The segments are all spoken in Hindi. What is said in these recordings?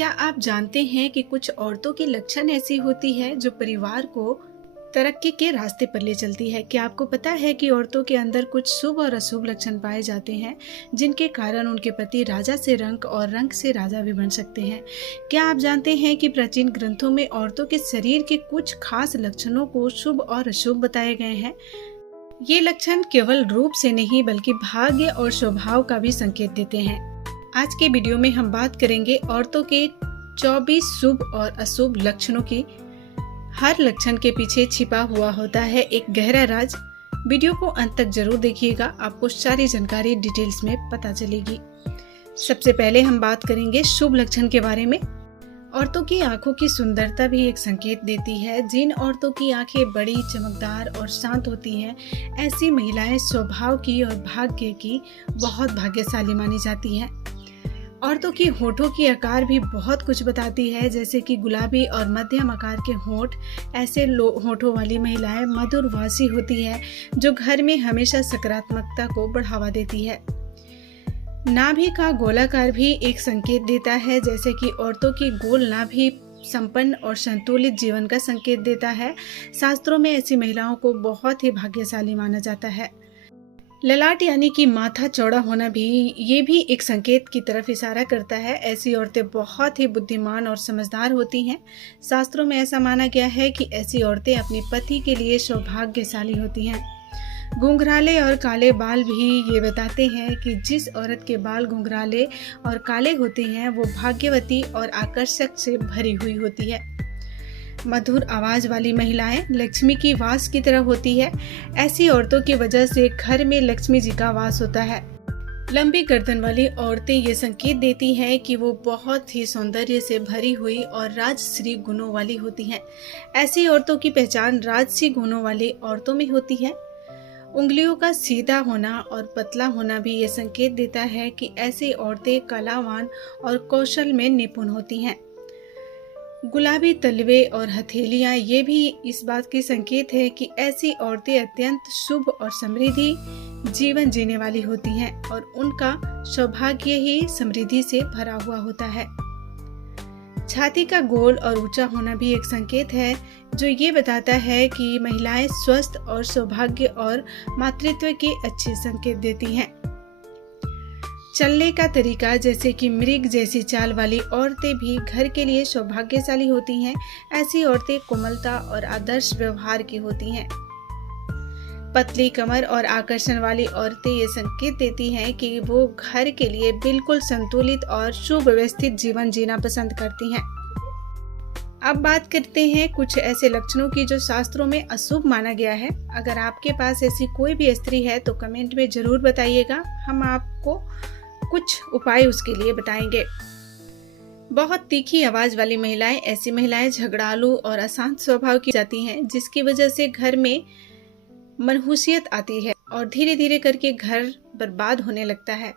क्या आप जानते हैं कि कुछ औरतों की लक्षण ऐसी होती है जो परिवार को तरक्की के रास्ते पर ले चलती है। क्या आपको पता है कि औरतों के अंदर कुछ शुभ और अशुभ लक्षण पाए जाते हैं जिनके कारण उनके पति राजा से रंक और रंक से राजा भी बन सकते हैं। क्या आप जानते हैं कि प्राचीन ग्रंथों में औरतों के शरीर के कुछ खास लक्षणों को शुभ और अशुभ बताए गए हैं। ये लक्षण केवल रूप से नहीं बल्कि भाग्य और स्वभाव का भी संकेत देते हैं। आज के वीडियो में हम बात करेंगे औरतों के 24 शुभ और अशुभ लक्षणों की। हर लक्षण के पीछे छिपा हुआ होता है एक गहरा राज। वीडियो को अंत तक जरूर देखिएगा, आपको सारी जानकारी डिटेल्स में पता चलेगी। सबसे पहले हम बात करेंगे शुभ लक्षण के बारे में। औरतों की आंखों की सुंदरता भी एक संकेत देती है। जिन औरतों की आंखें बड़ी, चमकदार और शांत होती हैं, ऐसी महिलाएं स्वभाव की और भाग्य की बहुत भाग्यशाली मानी जाती हैं। औरतों की होठों की आकार भी बहुत कुछ बताती है, जैसे कि गुलाबी और मध्यम आकार के होठ। ऐसे होठों वाली महिलाएं मधुरभाषी होती है जो घर में हमेशा सकारात्मकता को बढ़ावा देती है। नाभि का गोलाकार भी एक संकेत देता है, जैसे कि औरतों की गोल नाभि संपन्न और संतुलित जीवन का संकेत देता है। शास्त्रों में ऐसी महिलाओं को बहुत ही भाग्यशाली माना जाता है। ललाट यानी कि माथा चौड़ा होना भी ये भी एक संकेत की तरफ इशारा करता है। ऐसी औरतें बहुत ही बुद्धिमान और समझदार होती हैं। शास्त्रों में ऐसा माना गया है कि ऐसी औरतें अपने पति के लिए सौभाग्यशाली होती हैं। घुंघराले और काले बाल भी ये बताते हैं कि जिस औरत के बाल घुंघराले और काले होते हैं वो भाग्यवती और आकर्षक से भरी हुई होती है। मधुर आवाज वाली महिलाएं लक्ष्मी की वास की तरह होती है। ऐसी औरतों की वजह से घर में लक्ष्मी जी का वास होता है। लंबी गर्दन वाली औरतें ये संकेत देती हैं कि वो बहुत ही सौंदर्य से भरी हुई और राजश्री गुणों वाली होती हैं। ऐसी औरतों की पहचान राजसी गुणों वाली औरतों में होती है। उंगलियों का सीधा होना और पतला होना भी ये संकेत देता है कि ऐसी औरतें कलावान और कौशल में निपुण होती हैं। गुलाबी तलवे और हथेलियां ये भी इस बात की संकेत है कि ऐसी औरतें अत्यंत शुभ और समृद्धि जीवन जीने वाली होती हैं और उनका सौभाग्य ही समृद्धि से भरा हुआ होता है। छाती का गोल और ऊंचा होना भी एक संकेत है जो ये बताता है कि महिलाएं स्वस्थ और सौभाग्य और मातृत्व के अच्छे संकेत देती हैं। चलने का तरीका जैसे कि मृग जैसी चाल वाली औरतें भी घर के लिए सौभाग्यशाली होती हैं। ऐसी औरतें कोमलता और आदर्श व्यवहार की होती हैं। पतली कमर और आकर्षण वाली औरतें ये संकेत देती हैं कि वो घर के लिए बिल्कुल संतुलित और सुव्यवस्थित जीवन जीना पसंद करती हैं। अब बात करते हैं कुछ ऐसे लक्षणों की जो शास्त्रों में अशुभ माना गया है। अगर आपके पास ऐसी कोई भी स्त्री है तो कमेंट में जरूर बताइएगा, हम आपको कुछ उपाय उसके लिए बताएंगे। बहुत तीखी आवाज वाली महिलाएं, ऐसी महिलाएं झगड़ालू और अशांत स्वभाव की जाती हैं, जिसकी वजह से घर में मनहूसियत आती है और धीरे धीरे करके घर बर्बाद होने लगता है।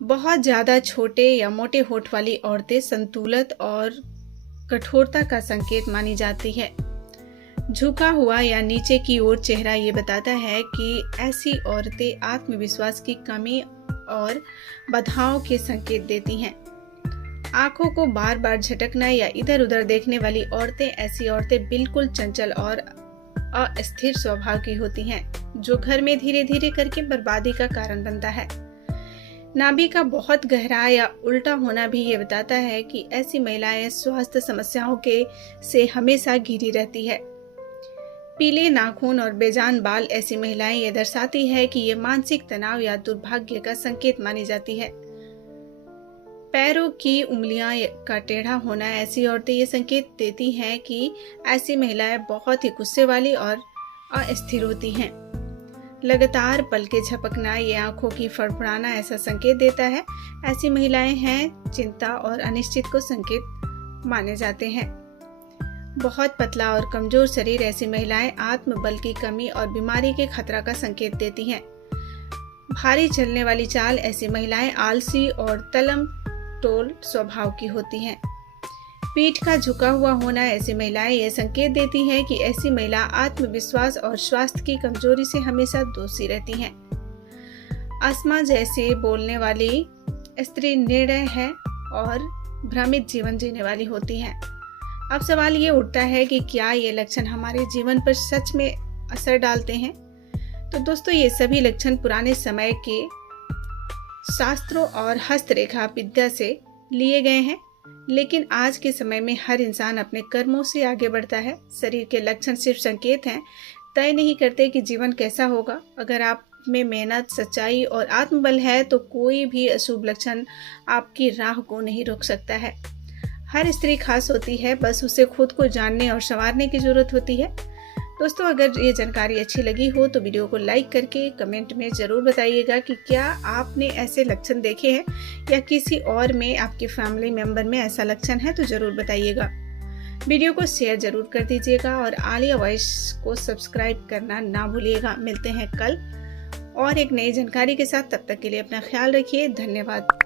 बहुत ज्यादा छोटे या मोटे होठ वाली औरतें संतुलित और कठोरता का संकेत मानी जाती है। झुका हुआ या नीचे की ओर चेहरा ये बताता है कि ऐसी औरतें आत्मविश्वास की कमी और बाधाओं के संकेत देती हैं। आंखों को बार बार झटकना या इधर उधर देखने वाली औरतें, ऐसी औरतें बिल्कुल चंचल और अस्थिर स्वभाव की होती हैं जो घर में धीरे धीरे करके बर्बादी का कारण बनता है। नाभि का बहुत गहरा या उल्टा होना भी ये बताता है कि ऐसी महिलाएं स्वास्थ्य समस्याओं के से हमेशा घिरी रहती है। पीले नाखून और बेजान बाल, ऐसी महिलाएं ये दर्शाती है कि ये मानसिक तनाव या दुर्भाग्य का संकेत मानी जाती है। पैरों की उंगलियां का टेढ़ा होना, ऐसी औरतें ये संकेत देती हैं कि ऐसी महिलाएं बहुत ही गुस्से वाली और अस्थिर होती हैं। लगातार पलकें झपकना, ये आंखों की फड़फड़ाना ऐसा संकेत देता है। ऐसी महिलाएं हैं चिंता और अनिश्चित को संकेत माने जाते हैं। बहुत पतला और कमजोर शरीर, ऐसी महिलाएं आत्मबल की कमी और बीमारी के खतरा का संकेत देती हैं। भारी चलने वाली चाल, ऐसी महिलाएं आलसी और तलम टोल स्वभाव की होती हैं। पीठ का झुका हुआ होना, ऐसी महिलाएं ये संकेत देती हैं कि ऐसी महिला आत्मविश्वास और स्वास्थ्य की कमजोरी से हमेशा दोषी रहती हैं। अस्थमा जैसे बोलने वाली स्त्री निर्णय है और भ्रमित जीवन जीने वाली होती हैं। अब सवाल ये उठता है कि क्या ये लक्षण हमारे जीवन पर सच में असर डालते हैं? तो दोस्तों, ये सभी लक्षण पुराने समय के शास्त्रों और हस्तरेखा विद्या से लिए गए हैं, लेकिन आज के समय में हर इंसान अपने कर्मों से आगे बढ़ता है। शरीर के लक्षण सिर्फ संकेत हैं, तय नहीं करते कि जीवन कैसा होगा। अगर आप में मेहनत, सच्चाई और आत्मबल है तो कोई भी अशुभ लक्षण आपकी राह को नहीं रोक सकता है। हर स्त्री खास होती है, बस उसे खुद को जानने और संवारने की जरूरत होती है। दोस्तों, अगर ये जानकारी अच्छी लगी हो तो वीडियो को लाइक करके कमेंट में ज़रूर बताइएगा कि क्या आपने ऐसे लक्षण देखे हैं या किसी और में, आपके फैमिली मेंबर में ऐसा लक्षण है तो ज़रूर बताइएगा। वीडियो को शेयर ज़रूर कर दीजिएगा और आलिया वॉइस को सब्सक्राइब करना ना भूलिएगा। मिलते हैं कल और एक नई जानकारी के साथ। तब तक के लिए अपना ख्याल रखिए। धन्यवाद।